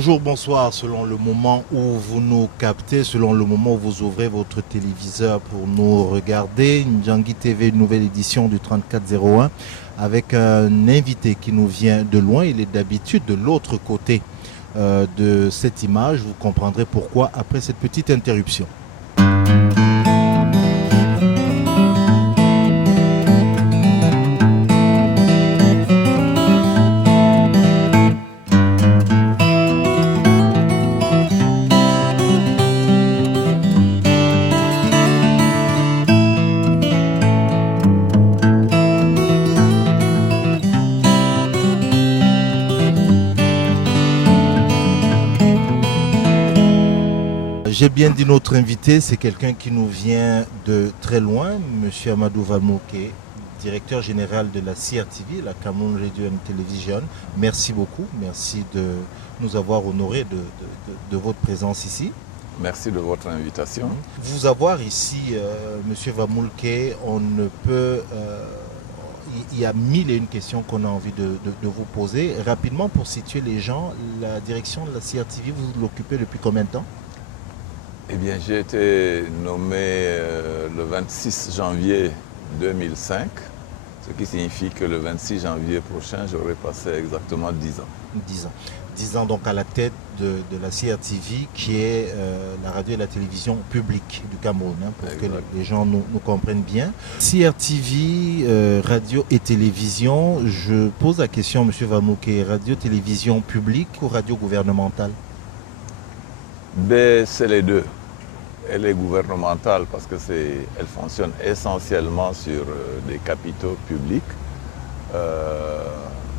Bonjour, bonsoir, selon le moment où vous nous captez, selon le moment où vous ouvrez votre téléviseur pour nous regarder. Ndjangi TV, une nouvelle édition du 3401 avec un invité qui nous vient de loin. Il est d'habitude de l'autre côté de cette image. Vous comprendrez pourquoi après cette petite interruption. J'ai bien dit notre invité, c'est quelqu'un qui nous vient de très loin, M. Amadou Vamouké, directeur général de la CRTV, la Cameroun Radio and Television. Merci beaucoup, merci de nous avoir honorés de votre présence ici. Merci de votre invitation. Vous avoir ici, M. Vamouké, on ne peut... il y a mille et une questions qu'on a envie de vous poser. Rapidement, pour situer les gens, la direction de la CRTV, vous l'occupez depuis combien de temps ? Eh bien, j'ai été nommé le 26 janvier 2005, ce qui signifie que le 26 janvier prochain, j'aurai passé exactement 10 ans. 10 ans. 10 ans donc à la tête de la CRTV, qui est la radio et la télévision publique du Cameroun, hein, pour exact. Que les gens nous comprennent bien. CRTV, radio et télévision, je pose la question, M. Vamouké, radio, télévision publique ou radio gouvernementale ? Ben, c'est les deux. Elle est gouvernementale parce qu'elle fonctionne essentiellement sur des capitaux publics,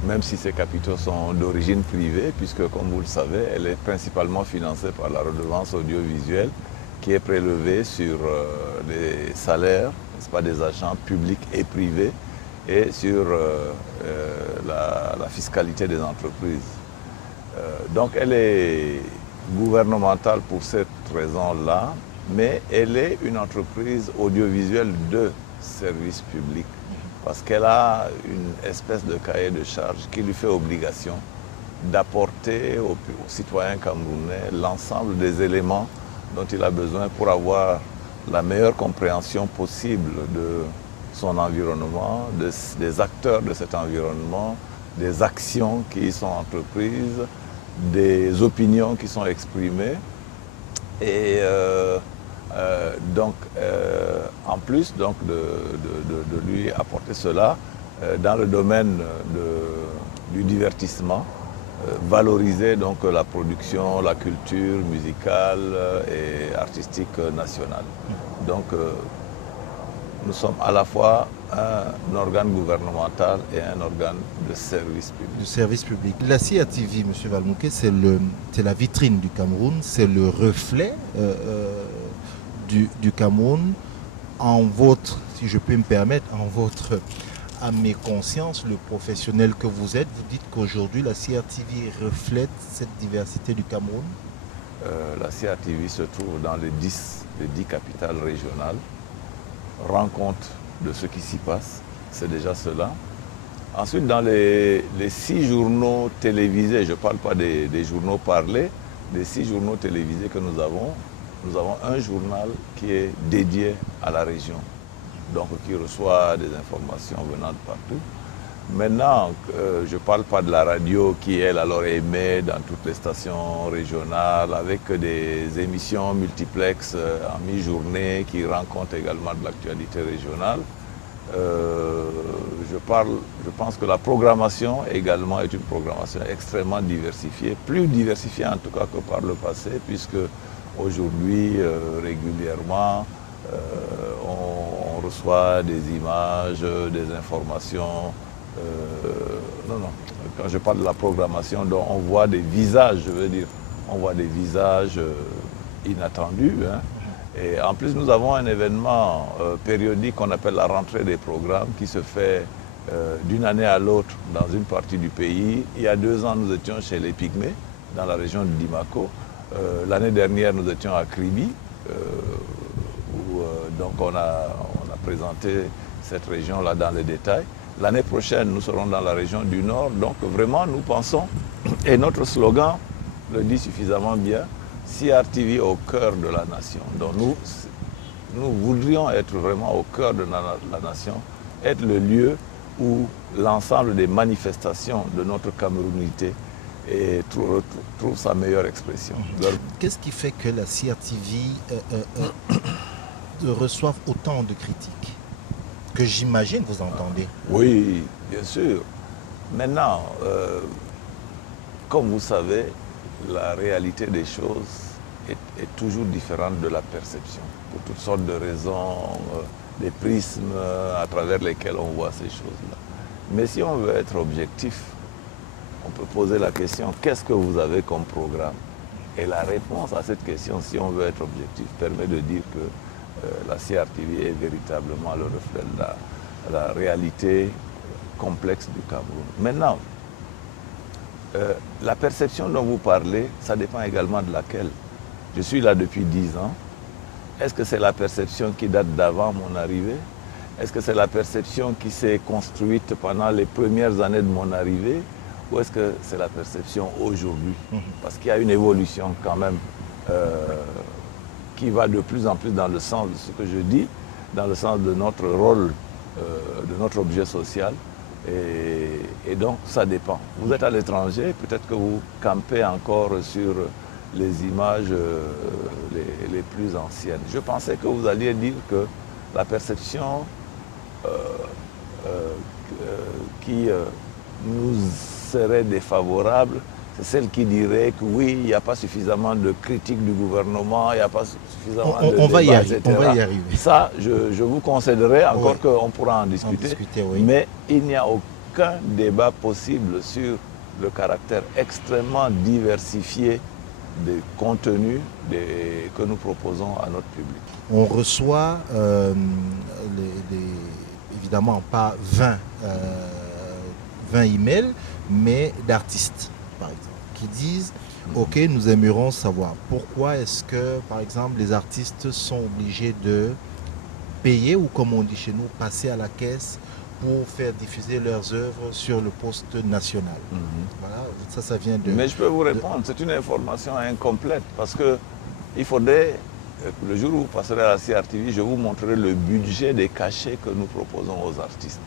même si ces capitaux sont d'origine privée, puisque comme vous le savez, elle est principalement financée par la redevance audiovisuelle qui est prélevée sur les salaires, n'est-ce pas, des agents publics et privés et sur la fiscalité des entreprises. Donc elle est gouvernementale pour cette raison-là, mais elle est une entreprise audiovisuelle de service public parce qu'elle a une espèce de cahier de charge qui lui fait obligation d'apporter aux citoyens camerounais l'ensemble des éléments dont il a besoin pour avoir la meilleure compréhension possible de son environnement, des acteurs de cet environnement, des actions qui y sont entreprises, des opinions qui sont exprimées et en plus donc, de lui apporter cela dans le domaine du divertissement, valoriser donc la production, la culture musicale et artistique nationale. Donc nous sommes à la fois un organe gouvernemental et un organe de service public. Du service public. La CRTV, M. Vamouké, c'est la vitrine du Cameroun, c'est le reflet du Cameroun. En votre, si je peux me permettre, en votre âme et conscience, le professionnel que vous êtes, vous dites qu'aujourd'hui la CRTV reflète cette diversité du Cameroun. La CRTV se trouve dans les 10 capitales régionales, rend compte de ce qui s'y passe, c'est déjà cela. Ensuite, dans les 6 journaux télévisés, je ne parle pas des journaux parlés, les 6 journaux télévisés que nous avons un journal qui est dédié à la région, donc qui reçoit des informations venant de partout. Maintenant, je ne parle pas de la radio qui, elle, alors émet dans toutes les stations régionales avec des émissions multiplexes en mi-journée qui rendent compte également de l'actualité régionale. Je pense que la programmation également est une programmation extrêmement diversifiée, plus diversifiée en tout cas que par le passé, puisque aujourd'hui, régulièrement, on reçoit des images, des informations. Quand je parle de la programmation, donc on voit des visages, je veux dire, on voit des visages inattendus. Hein. Et en plus, nous avons un événement périodique qu'on appelle la rentrée des programmes qui se fait d'une année à l'autre dans une partie du pays. Il y a 2 ans, nous étions chez les Pygmées, dans la région de Dimako. L'année dernière, nous étions à Kribi, où donc on a présenté cette région-là dans les détails. L'année prochaine, nous serons dans la région du Nord. Donc vraiment, nous pensons, et notre slogan, le dit suffisamment bien, CRTV est au cœur de la nation. Donc nous voudrions être vraiment au cœur de la nation, être le lieu où l'ensemble des manifestations de notre Camerounité trouve sa meilleure expression. Qu'est-ce qui fait que la CRTV reçoive autant de critiques que j'imagine vous entendez? Oui, bien sûr. Maintenant, comme vous savez, la réalité des choses est toujours différente de la perception, pour toutes sortes de raisons, des prismes à travers lesquels on voit ces choses-là. Mais si on veut être objectif, on peut poser la question, qu'est-ce que vous avez comme programme? Et la réponse à cette question, si on veut être objectif, permet de dire que la CRTV est véritablement le reflet de la réalité complexe du Cameroun. Maintenant, la perception dont vous parlez, ça dépend également de laquelle. Je suis là depuis 10 ans. Est-ce que c'est la perception qui date d'avant mon arrivée? Est-ce que c'est la perception qui s'est construite pendant les premières années de mon arrivée? Ou est-ce que c'est la perception aujourd'hui? Parce qu'il y a une évolution quand même qui va de plus en plus dans le sens de ce que je dis, dans le sens de notre rôle, de notre objet social. Et donc, ça dépend. Vous êtes à l'étranger, peut-être que vous campez encore sur les images les plus anciennes. Je pensais que vous alliez dire que la perception qui nous serait défavorable, c'est celle qui dirait que oui, il n'y a pas suffisamment de critiques du gouvernement, il n'y a pas suffisamment de débats, etc. On va y arriver. Ça, je vous concéderai, encore qu'on pourra en discuter, oui. Mais il n'y a aucun débat possible sur le caractère extrêmement diversifié des contenus que nous proposons à notre public. On reçoit évidemment pas 20 emails, mais d'artistes, par exemple, qui disent « Ok, nous aimerions savoir pourquoi est-ce que, par exemple, les artistes sont obligés de payer ou, comme on dit chez nous, passer à la caisse pour faire diffuser leurs œuvres sur le poste national. Voilà, ça vient de... Mais je peux vous répondre, c'est une information incomplète parce que il faudrait, le jour où vous passerez à la CRTV, je vous montrerai le budget des cachets que nous proposons aux artistes.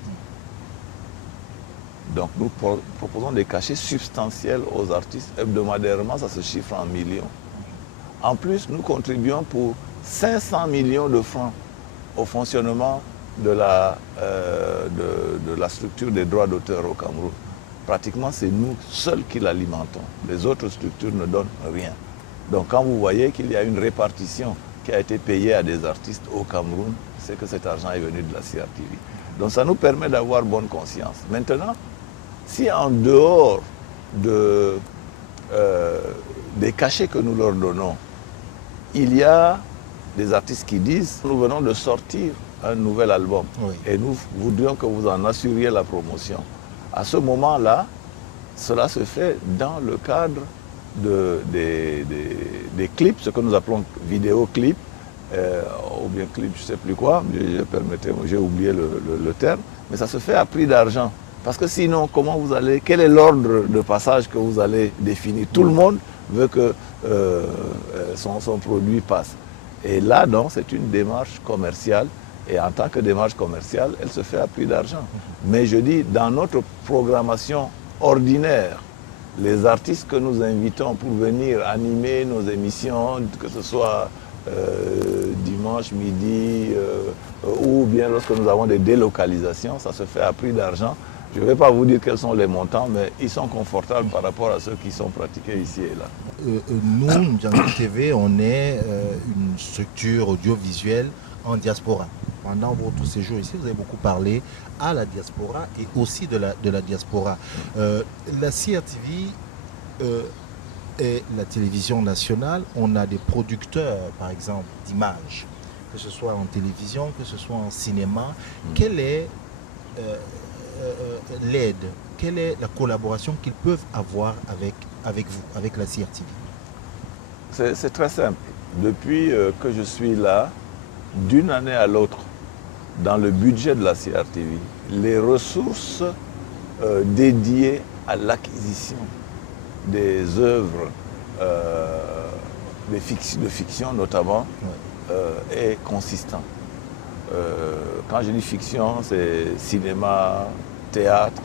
Donc nous proposons des cachets substantiels aux artistes. Hebdomadairement, ça se chiffre en millions. En plus, nous contribuons pour 500 millions de francs au fonctionnement de la structure des droits d'auteur au Cameroun. Pratiquement, c'est nous seuls qui l'alimentons. Les autres structures ne donnent rien. Donc quand vous voyez qu'il y a une répartition qui a été payée à des artistes au Cameroun, c'est que cet argent est venu de la CRTV. Donc ça nous permet d'avoir bonne conscience. Maintenant, si en dehors des cachets que nous leur donnons, il y a des artistes qui disent « Nous venons de sortir un nouvel album et nous voudrions que vous en assuriez la promotion ». À ce moment-là, cela se fait dans le cadre des clips, ce que nous appelons vidéoclips, ou bien clips, je ne sais plus quoi, permettez-moi, j'ai oublié le terme, mais ça se fait à prix d'argent. Parce que sinon, comment vous allez, quel est l'ordre de passage que vous allez définir? Tout le monde veut que son produit passe. Et là, donc, c'est une démarche commerciale. Et en tant que démarche commerciale, elle se fait à prix d'argent. Mais je dis, dans notre programmation ordinaire, les artistes que nous invitons pour venir animer nos émissions, que ce soit dimanche midi ou bien lorsque nous avons des délocalisations, ça se fait à prix d'argent. Je ne vais pas vous dire quels sont les montants, mais ils sont confortables par rapport à ceux qui sont pratiqués ici et là. Nous, Ndjangi TV, on est une structure audiovisuelle en diaspora. Pendant votre séjour ici, vous avez beaucoup parlé à la diaspora et aussi de la diaspora. La CRTV est la télévision nationale. On a des producteurs, par exemple, d'images, que ce soit en télévision, que ce soit en cinéma. Quelle est l'aide, quelle est la collaboration qu'ils peuvent avoir avec vous, avec la CRTV? C'est très simple. Depuis que je suis là, d'une année à l'autre, dans le budget de la CRTV, les ressources dédiées à l'acquisition des œuvres de fiction notamment, est consistant. Quand je dis fiction, c'est cinéma, théâtre,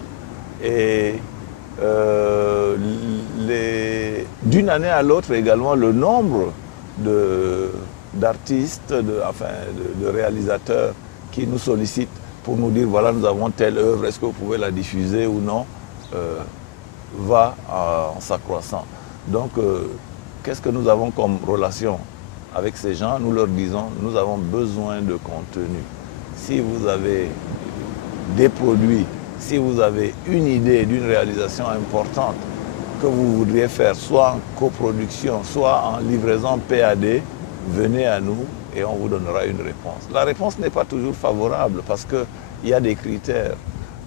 et d'une année à l'autre également, le nombre d'artistes, de réalisateurs qui nous sollicitent pour nous dire voilà, nous avons telle œuvre, est-ce que vous pouvez la diffuser ou non, va en s'accroissant. Donc, qu'est-ce que nous avons comme relation avec ces gens? Nous leur disons, nous avons besoin de contenu. Si vous avez des produits, si vous avez une idée d'une réalisation importante que vous voudriez faire, soit en coproduction, soit en livraison PAD, venez à nous et on vous donnera une réponse. La réponse n'est pas toujours favorable parce qu'il y a des critères.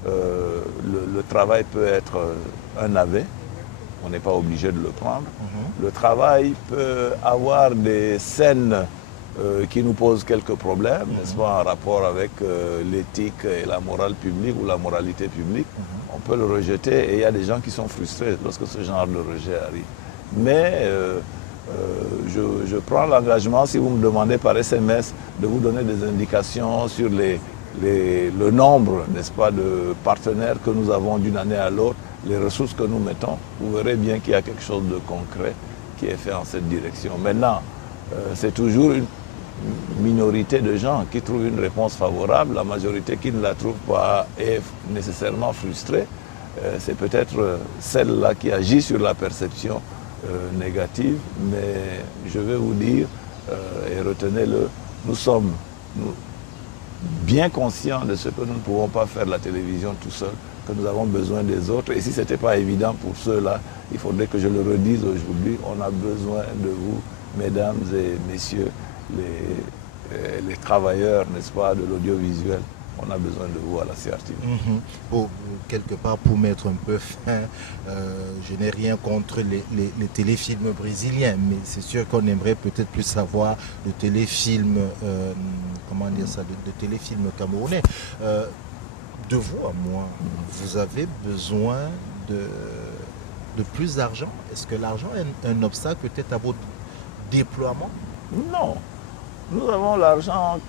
Le travail peut être un navet, on n'est pas obligé de le prendre. Le travail peut avoir des scènes qui nous posent quelques problèmes, n'est-ce pas, en rapport avec l'éthique et la morale publique ou la moralité publique. On peut le rejeter et il y a des gens qui sont frustrés lorsque ce genre de rejet arrive. Mais je prends l'engagement, si vous me demandez par SMS, de vous donner des indications sur le nombre, n'est-ce pas, de partenaires que nous avons d'une année à l'autre, les ressources que nous mettons. Vous verrez bien qu'il y a quelque chose de concret qui est fait en cette direction. Maintenant, c'est toujours une minorité de gens qui trouvent une réponse favorable. La majorité qui ne la trouve pas est nécessairement frustrée. C'est peut-être celle-là qui agit sur la perception négative. Mais je vais vous dire, et retenez-le, nous sommes bien conscients de ce que nous ne pouvons pas faire la télévision tout seul, que nous avons besoin des autres. Et si ce n'était pas évident pour ceux-là, il faudrait que je le redise aujourd'hui, on a besoin de vous, mesdames et messieurs, les travailleurs, n'est-ce pas, de l'audiovisuel. On a besoin de vous à la CRTV. Quelque part, pour mettre un peu fin, je n'ai rien contre les téléfilms brésiliens, mais c'est sûr qu'on aimerait peut-être plus savoir de téléfilms, comment dire ça, de téléfilms camerounais. De vous à moi, vous avez besoin de plus d'argent? Est-ce que l'argent est un obstacle peut-être à votre déploiement? Non. Nous avons l'argent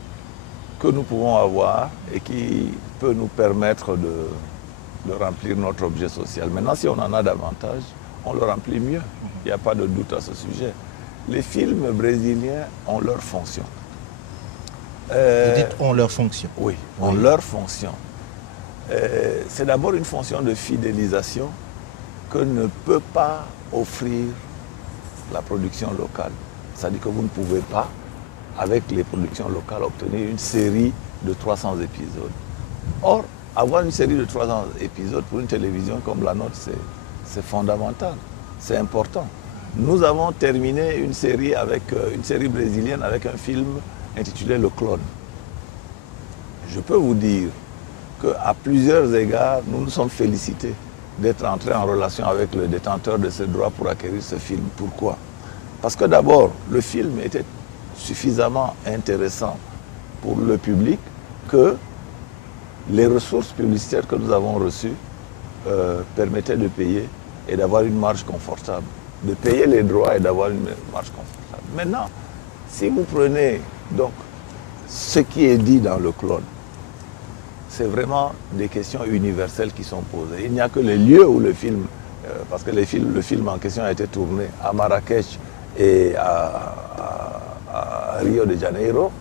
que nous pouvons avoir et qui peut nous permettre de remplir notre objet social. Maintenant, si on en a davantage, on le remplit mieux. Il n'y a pas de doute à ce sujet. Les films brésiliens ont leur fonction. Vous dites ont leur fonction? Oui, ont leur fonction. C'est d'abord une fonction de fidélisation que ne peut pas offrir la production locale. C'est-à-dire que vous ne pouvez pas, avec les productions locales, obtenir une série de 300 épisodes. Or, avoir une série de 300 épisodes pour une télévision comme la nôtre, c'est fondamental, c'est important. Nous avons terminé une série brésilienne avec un film intitulé Le Clone. Je peux vous dire qu'à plusieurs égards, nous nous sommes félicités d'être entrés en relation avec le détenteur de ce droit pour acquérir ce film. Pourquoi? Parce que d'abord, le film était suffisamment intéressant pour le public que les ressources publicitaires que nous avons reçues permettaient de payer et d'avoir une marge confortable. De payer les droits et d'avoir une marge confortable. Maintenant, si vous prenez donc ce qui est dit dans Le Clone, c'est vraiment des questions universelles qui sont posées. Il n'y a que les lieux où le film, parce que le film en question a été tourné à Marrakech et à Rio de Janeiro,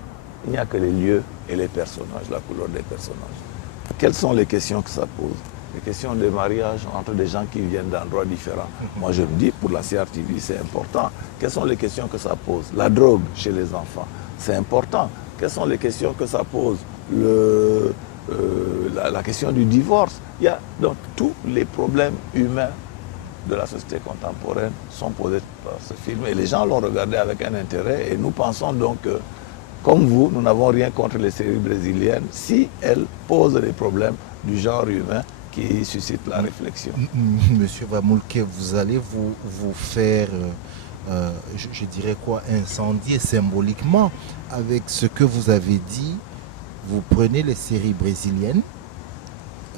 il n'y a que les lieux et les personnages, la couleur des personnages. Quelles sont les questions que ça pose? Les questions de mariage entre des gens qui viennent d'endroits différents. Moi, je me dis, pour la CRTV, c'est important. Quelles sont les questions que ça pose? La drogue chez les enfants, c'est important. Quelles sont les questions que ça pose? La question du divorce. Il y a donc tous les problèmes humains de la société contemporaine sont posés par ce film et les gens l'ont regardé avec un intérêt et nous pensons donc que, comme vous, nous n'avons rien contre les séries brésiliennes si elles posent des problèmes du genre humain qui suscitent la réflexion. Monsieur Vamoulke, vous allez vous faire, je dirais quoi, incendier symboliquement avec ce que vous avez dit. Vous prenez les séries brésiliennes,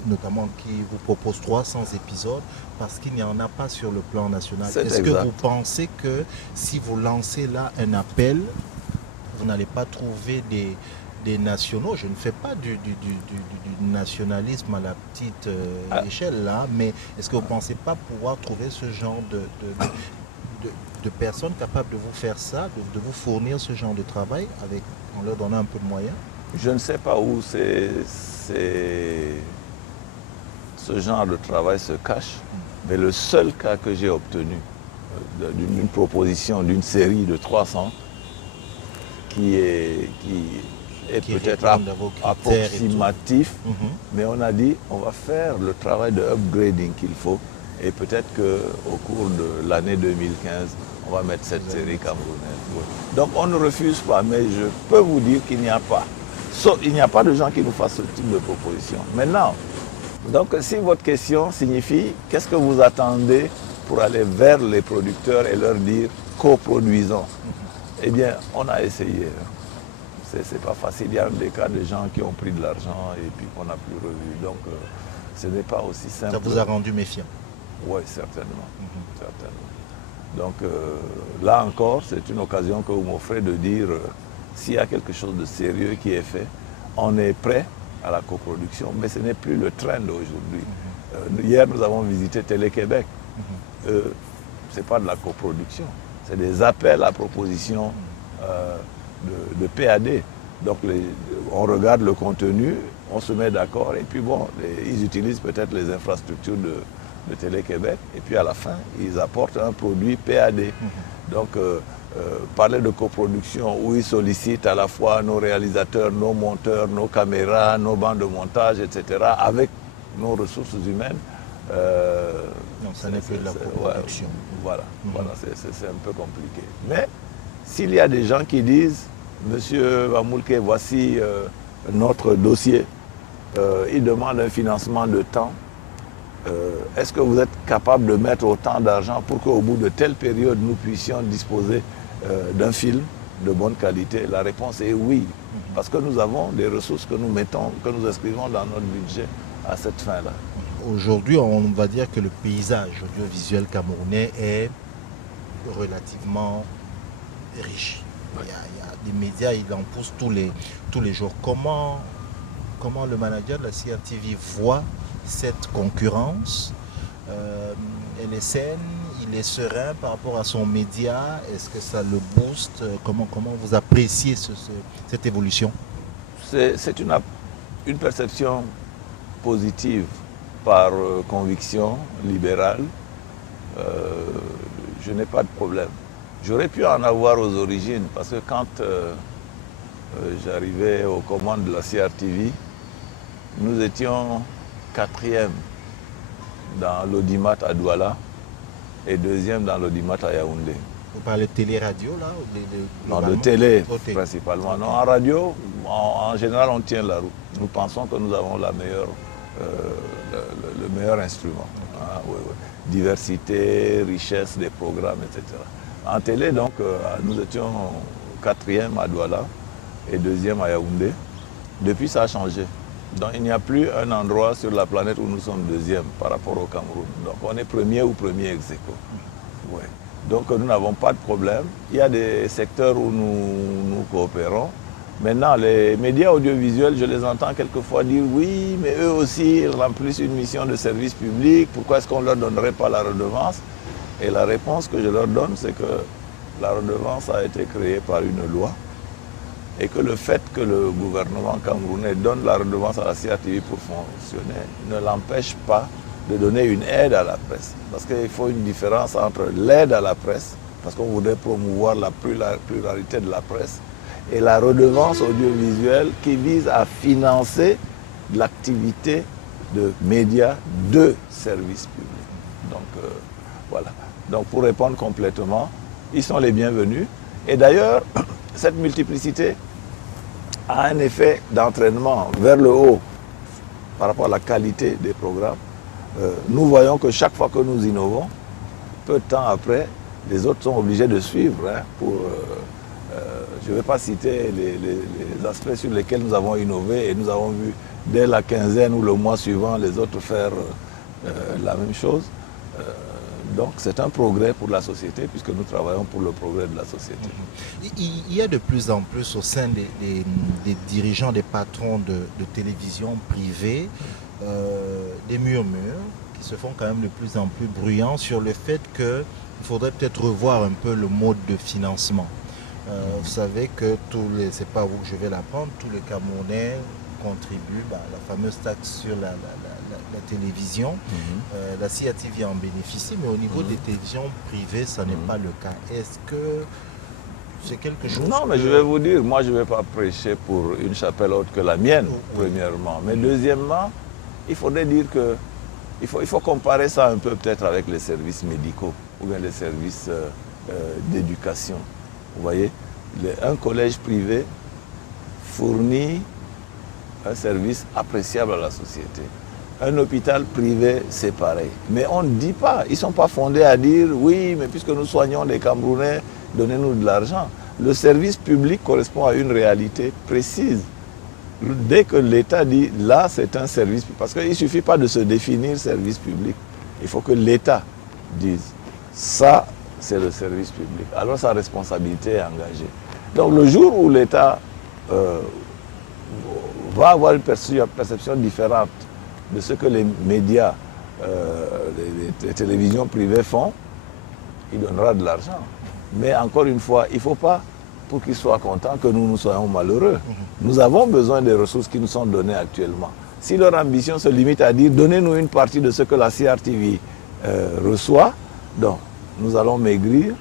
notamment qui vous propose 300 épisodes, parce qu'il n'y en a pas sur le plan national. Est-ce que vous pensez que si vous lancez là un appel, vous n'allez pas trouver des nationaux? Je ne fais pas du nationalisme à la petite échelle là, mais est-ce que vous ne pensez pas pouvoir trouver ce genre de personnes capables de vous faire ça, de vous fournir ce genre de travail en leur donnant un peu de moyens? Je ne sais pas où ce genre de travail se cache, mais le seul cas que j'ai obtenu d'une proposition d'une série de 300 qui est peut-être approximatif, mais on a dit on va faire le travail de upgrading qu'il faut, et peut-être qu'au cours de l'année 2015, on va mettre cette série camerounaise. Donc on ne refuse pas, mais je peux vous dire qu'il n'y a pas. Il n'y a pas de gens qui nous fassent ce type de proposition. Maintenant, donc si votre question signifie qu'est-ce que vous attendez pour aller vers les producteurs et leur dire coproduisons, eh bien on a essayé. C'est pas facile. Il y a même des cas de gens qui ont pris de l'argent et puis qu'on n'a plus revu. Donc ce n'est pas aussi simple. Ça vous a rendu méfiant? Oui, certainement. Certainement. Donc là encore, c'est une occasion que vous m'offrez de dire s'il y a quelque chose de sérieux qui est fait, on est prêt à la coproduction, mais ce n'est plus le trend d'aujourd'hui. Hier, nous avons visité Télé-Québec. Ce n'est pas de la coproduction, c'est des appels à propositions de PAD. Donc on regarde le contenu, on se met d'accord, et puis bon, ils utilisent peut-être les infrastructures de Télé-Québec, et puis à la fin, ils apportent un produit PAD. Donc, parler de coproduction où ils sollicitent à la fois nos réalisateurs, nos monteurs, nos caméras, nos bancs de montage, etc., avec nos ressources humaines. Non, ça n'est plus de la coproduction. Voilà, c'est un peu compliqué. Mais s'il y a des gens qui disent, Monsieur Vamoulke, voici notre dossier, il demande un financement de temps, est-ce que vous êtes capable de mettre autant d'argent pour qu'au bout de telle période, nous puissions disposer d'un film de bonne qualité? La réponse est oui, parce que nous avons des ressources que nous mettons, que nous inscrivons dans notre budget à cette fin-là. Aujourd'hui, on va dire que le paysage audiovisuel camerounais est relativement riche. Il y a des médias, il en pousse tous les jours. Comment le manager de la CRTV voit cette concurrence? Elle est saine, il est serein par rapport à son média? Est-ce que ça le booste? Comment vous appréciez cette évolution? C'est une perception positive par conviction libérale. Je n'ai pas de problème. J'aurais pu en avoir aux origines, parce que quand j'arrivais aux commandes de la CRTV, nous étions 4e dans l'audimat à Douala et 2e dans l'audimat à Yaoundé. Vous parlez de télé-radio là? Non, de télé principalement. Okay. Non, en radio, en général, on tient la route. Nous pensons que nous avons le meilleur instrument. Ah, oui. Diversité, richesse des programmes, etc. En télé, donc, nous étions 4e à Douala et 2e à Yaoundé. Depuis, ça a changé. Donc, il n'y a plus un endroit sur la planète où nous sommes 2e par rapport au Cameroun. Donc, on est premier ou premier ex aequo. Ouais. Donc, nous n'avons pas de problème. Il y a des secteurs où nous coopérons. Maintenant, les médias audiovisuels, je les entends quelquefois dire oui, mais eux aussi, ils remplissent une mission de service public. Pourquoi est-ce qu'on ne leur donnerait pas la redevance? Et la réponse que je leur donne, c'est que la redevance a été créée par une loi et que le fait que le gouvernement camerounais donne la redevance à la CRTV pour fonctionner ne l'empêche pas de donner une aide à la presse. Parce qu'il faut une différence entre l'aide à la presse, parce qu'on voudrait promouvoir la pluralité de la presse, et la redevance audiovisuelle qui vise à financer l'activité de médias de service public. Donc voilà. Donc pour répondre complètement, ils sont les bienvenus. Et d'ailleurs, cette multiplicité a un effet d'entraînement vers le haut par rapport à la qualité des programmes. Nous voyons que chaque fois que nous innovons, peu de temps après, les autres sont obligés de suivre. Je ne vais pas citer les aspects sur lesquels nous avons innové et nous avons vu dès la quinzaine ou le mois suivant, les autres faire la même chose. Donc c'est un progrès pour la société puisque nous travaillons pour le progrès de la société. Il y a de plus en plus au sein des dirigeants, des patrons de télévision privée, des murmures qui se font quand même de plus en plus bruyants sur le fait qu'il faudrait peut-être revoir un peu le mode de financement. Vous savez que c'est pas vous que je vais l'apprendre, tous les Camerounais contribuent à la fameuse taxe sur la télévision. La CIATV en bénéficie, mais au niveau des télévisions privées, ça n'est pas le cas. Est-ce que c'est quelque chose... Non, mais je vais vous dire, moi je ne vais pas prêcher pour une chapelle autre que la mienne, premièrement. Mais deuxièmement, il faudrait dire que il faut comparer ça un peu peut-être avec les services médicaux ou bien les services d'éducation. Vous voyez, un collège privé fournit un service appréciable à la société. Un hôpital privé, c'est pareil. Mais on ne dit pas, ils ne sont pas fondés à dire oui, mais puisque nous soignons les Camerounais, donnez-nous de l'argent. Le service public correspond à une réalité précise. Dès que l'État dit là, c'est un service public, parce qu'il ne suffit pas de se définir service public. Il faut que l'État dise ça, c'est le service public. Alors sa responsabilité est engagée. Donc le jour où l'État va avoir une perception différente de ce que les médias, les télévisions privées font, il donnera de l'argent. Mais encore une fois, il ne faut pas, pour qu'ils soient contents, que nous soyons malheureux. Nous avons besoin des ressources qui nous sont données actuellement. Si leur ambition se limite à dire donnez-nous une partie de ce que la CRTV reçoit, donc nous allons maigrir,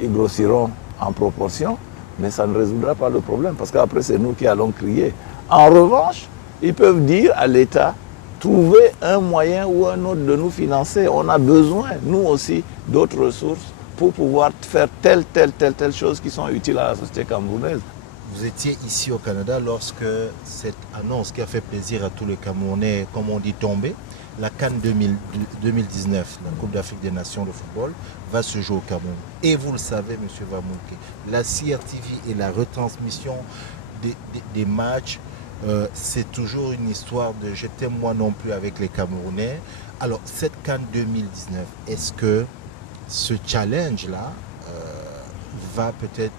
ils grossiront en proportion, mais ça ne résoudra pas le problème, parce qu'après c'est nous qui allons crier. En revanche, ils peuvent dire à l'État, trouver un moyen ou un autre de nous financer. On a besoin, nous aussi, d'autres ressources pour pouvoir faire telle chose qui sont utiles à la société camerounaise. Vous étiez ici au Canada lorsque cette annonce qui a fait plaisir à tous les Camerounais, comme on dit, tombée. La CAN 2019, la Coupe d'Afrique des Nations de football, va se jouer au Cameroun. Et vous le savez, M. Vamouké, la CRTV et la retransmission des matchs, c'est toujours une histoire de je t'aime moi non plus avec les Camerounais. Alors, cette CAN 2019, est-ce que ce challenge-là va peut-être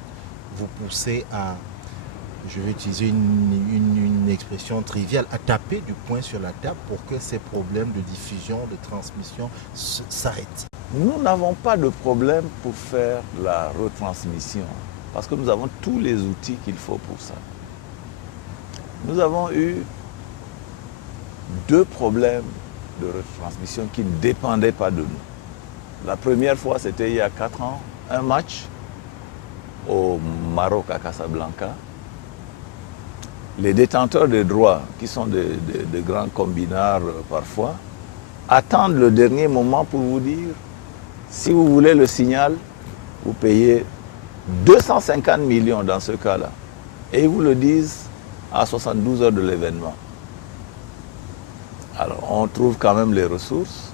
vous pousser à, je vais utiliser une expression triviale, à taper du poing sur la table pour que ces problèmes de diffusion, de transmission s'arrêtent? Nous n'avons pas de problème pour faire la retransmission, parce que nous avons tous les outils qu'il faut pour ça. Nous avons eu 2 problèmes de retransmission qui ne dépendaient pas de nous. La première fois, c'était il y a 4 ans, un match au Maroc à Casablanca. Les détenteurs des droits, qui sont de grands combinards parfois, attendent le dernier moment pour vous dire si vous voulez le signal, vous payez 250 millions dans ce cas-là. Et ils vous le disent à 72 heures de l'événement. Alors, on trouve quand même les ressources,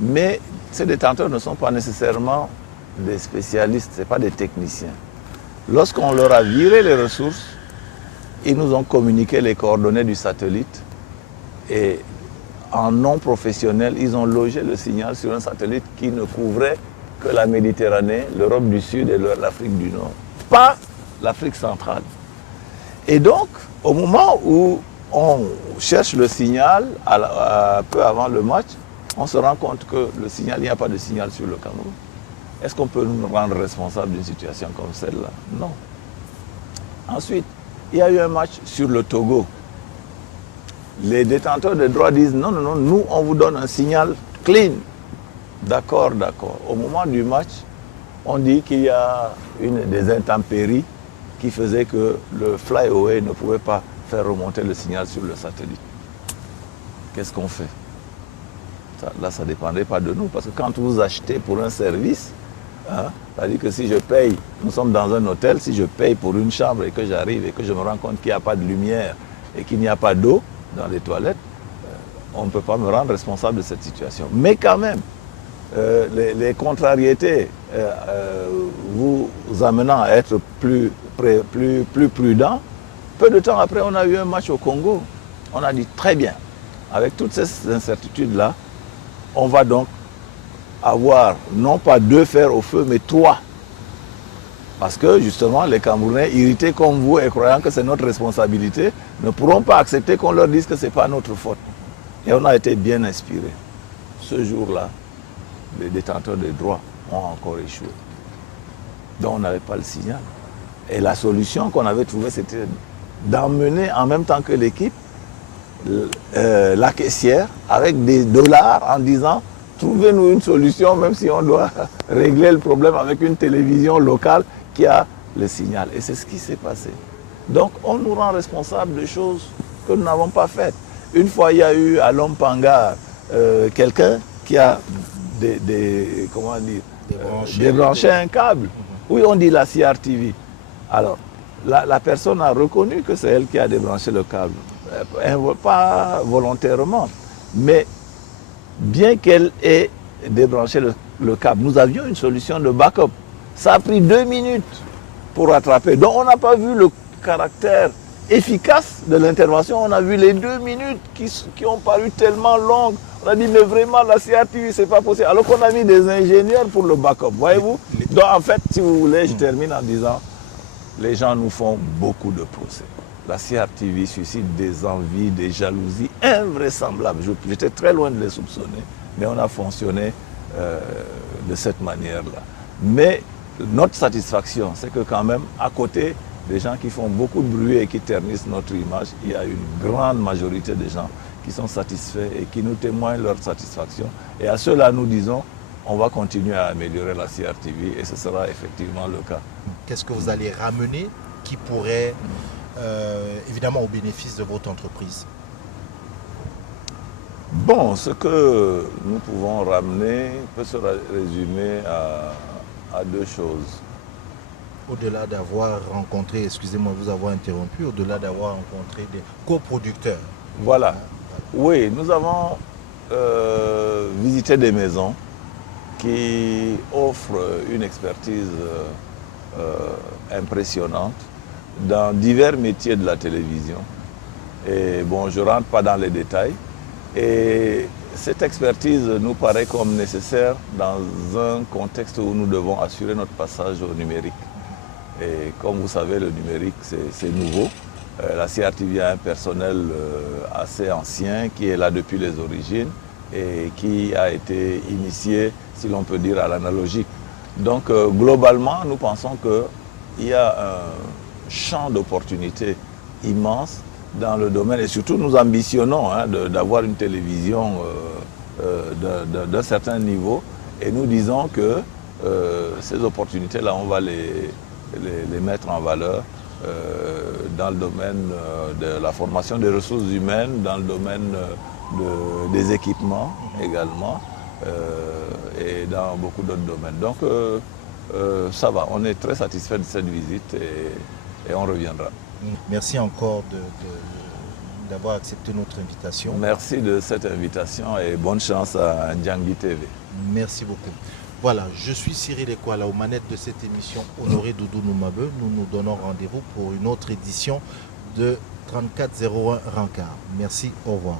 mais ces détenteurs ne sont pas nécessairement des spécialistes, ce n'est pas des techniciens. Lorsqu'on leur a viré les ressources, ils nous ont communiqué les coordonnées du satellite et en non professionnel, ils ont logé le signal sur un satellite qui ne couvrait que la Méditerranée, l'Europe du Sud et l'Afrique du Nord, pas l'Afrique centrale. Et donc, au moment où on cherche le signal, peu avant le match, on se rend compte que le signal, il n'y a pas de signal sur le Cameroun. Est-ce qu'on peut nous rendre responsables d'une situation comme celle-là? Non. Ensuite, il y a eu un match sur le Togo. Les détenteurs de droits disent non, nous, on vous donne un signal clean. D'accord. Au moment du match, on dit qu'il y a des intempéries qui faisaient que le flyaway ne pouvait pas faire remonter le signal sur le satellite. Qu'est-ce qu'on fait? Là, ça ne dépendait pas de nous, parce que quand vous achetez pour un service, c'est-à-dire que si je paye, nous sommes dans un hôtel, si je paye pour une chambre et que j'arrive et que je me rends compte qu'il n'y a pas de lumière et qu'il n'y a pas d'eau dans les toilettes, on ne peut pas me rendre responsable de cette situation. Mais quand même, les contrariétés vous amenant à être plus prudent, peu de temps après, on a eu un match au Congo. On a dit très bien, avec toutes ces incertitudes-là, on va donc avoir non pas 2 fers au feu, mais 3. Parce que justement, les Camerounais, irrités comme vous et croyant que c'est notre responsabilité, ne pourront pas accepter qu'on leur dise que ce n'est pas notre faute. Et on a été bien inspirés. Ce jour-là, les détenteurs des droits ont encore échoué. Donc on n'avait pas le signal. Et la solution qu'on avait trouvée, c'était d'emmener en même temps que l'équipe la caissière avec des dollars en disant trouvez-nous une solution, même si on doit régler le problème avec une télévision locale qui a le signal. Et c'est ce qui s'est passé. Donc on nous rend responsables de choses que nous n'avons pas faites. Une fois, il y a eu à Lompanga quelqu'un qui a débranché un câble. Oui, on dit la CRTV. Alors, la personne a reconnu que c'est elle qui a débranché le câble. Pas volontairement, mais bien qu'elle ait débranché le câble, nous avions une solution de backup. Ça a pris 2 minutes pour rattraper. Donc on n'a pas vu le caractère efficace de l'intervention. On a vu les 2 minutes qui ont paru tellement longues. On a dit mais vraiment la CRTV c'est pas possible. Alors qu'on a mis des ingénieurs pour le backup. Voyez-vous. Donc en fait, si vous voulez, je termine en disant les gens nous font beaucoup de procès. La CRTV suscite des envies, des jalousies invraisemblables. J'étais très loin de les soupçonner, mais on a fonctionné de cette manière-là. Mais notre satisfaction, c'est que quand même, à côté des gens qui font beaucoup de bruit et qui ternissent notre image, il y a une grande majorité de gens qui sont satisfaits et qui nous témoignent leur satisfaction. Et à ceux-là, nous disons, on va continuer à améliorer la CRTV et ce sera effectivement le cas. Qu'est-ce que vous allez ramener qui pourrait, évidemment, au bénéfice de votre entreprise? Bon, ce que nous pouvons ramener peut se résumer à 2 choses. Au-delà d'avoir rencontré, excusez-moi de vous avoir interrompu, au-delà d'avoir rencontré des coproducteurs. Voilà. Oui, nous avons visité des maisons qui offrent une expertise impressionnante dans divers métiers de la télévision. Et bon, je ne rentre pas dans les détails. Et cette expertise nous paraît comme nécessaire dans un contexte où nous devons assurer notre passage au numérique. Et comme vous savez, le numérique, c'est nouveau. La CRTV a un personnel assez ancien qui est là depuis les origines et qui a été initié, si l'on peut dire, à l'analogique. Donc, globalement, nous pensons qu'il y a un champ d'opportunités immense dans le domaine. Et surtout, nous ambitionnons d'avoir une télévision d'un certain niveau. Et nous disons que ces opportunités-là, on va les mettre en valeur dans le domaine de la formation des ressources humaines, dans le domaine des équipements également, et dans beaucoup d'autres domaines. Donc ça va, on est très satisfait de cette visite et on reviendra. Merci encore d'avoir accepté notre invitation. Merci de cette invitation et bonne chance à Ndjangi TV. Merci beaucoup. Voilà, je suis Cyril Ekwala aux manettes de cette émission Honoré Doudou Noumabe. Nous nous donnons rendez-vous pour une autre édition de 3401 Rancard. Merci, au revoir.